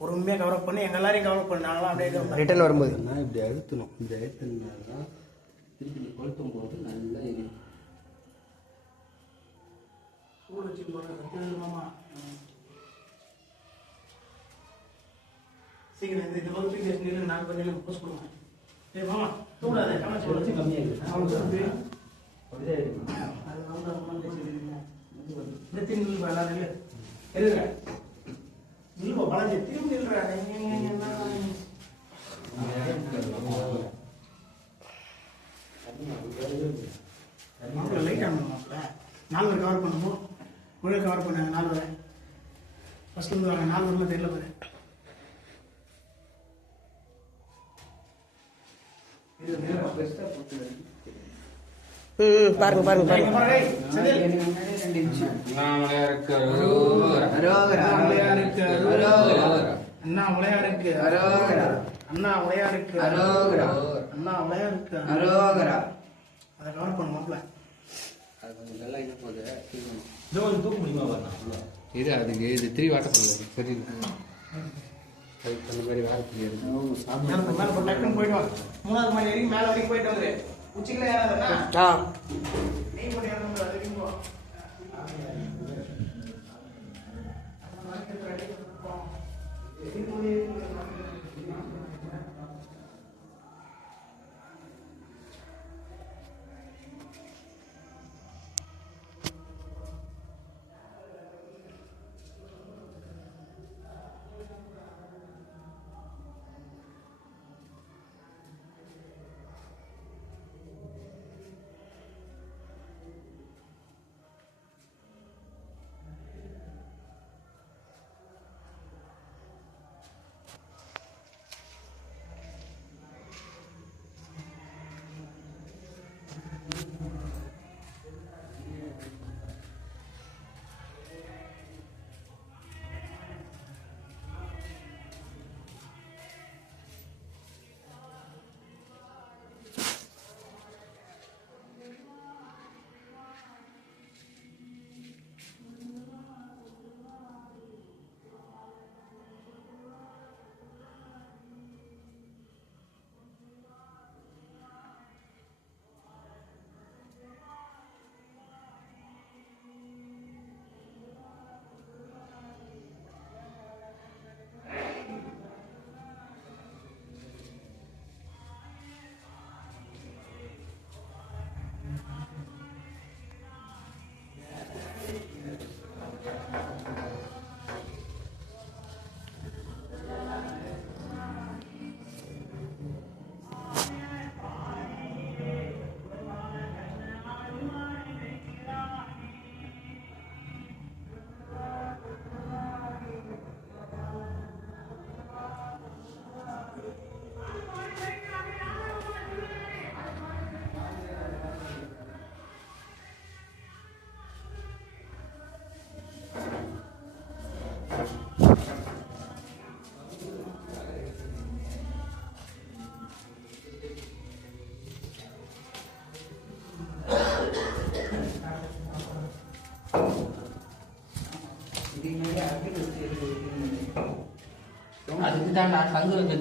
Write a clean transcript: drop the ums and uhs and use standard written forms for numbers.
பொறுமையாக கவர் பண்ணி எங்க எல்லாரையும் கவர் பண்ணி நாங்களாம் அப்படியே ரிட்டர்ன் வரும்போது இப்படி அழுத்தணும். இப்படி அழுத்தினா தான் திருப்பி கொளுத்தும் போது நல்லா எரியும். சூடு வச்சுட்டு போகிறோம். சீக்கிரம் இந்த நோட்டிஃபிகேஷன் 4 பண்ணி போஸ்ட் கொடுங்க. ஏ மாமா தூடாதே கமெண்ட் சொல்லுங்க. கம்மியாகுது. அப்படியே இருக்கு. அது வந்து நம்ம பேசிடுங்க. இந்த தின்னு எல்லாரும் இல்ல. இருங்க. நீங்க பலஞ்சு திரும்பி இல்லடா. நம்ம லைட் ஆன் பண்ணோம்ல. 4 வரை கவர் பண்ணுவோம். ஒரே கவர் பண்ணாங்க 4 வரை. ஃபர்ஸ்ட் வந்து 4 வரல தெரியல பாரு. பாருங்க பாருங்க இது அதுக்கு இது 3 வாட்டர் பண்ணுறது சரி. அதுக்கு அந்த மாதிரி வேலை தெரியாது. போயிட்டு 3வது மணி வரைக்கும் மேல வரைக்கும் போயிட்டு வந்து உச்சிக்கல ஏறாதா நீ போய் ஏறணும் வரைக்கும் போ. அதுக்கு தான் நான் தங்குறது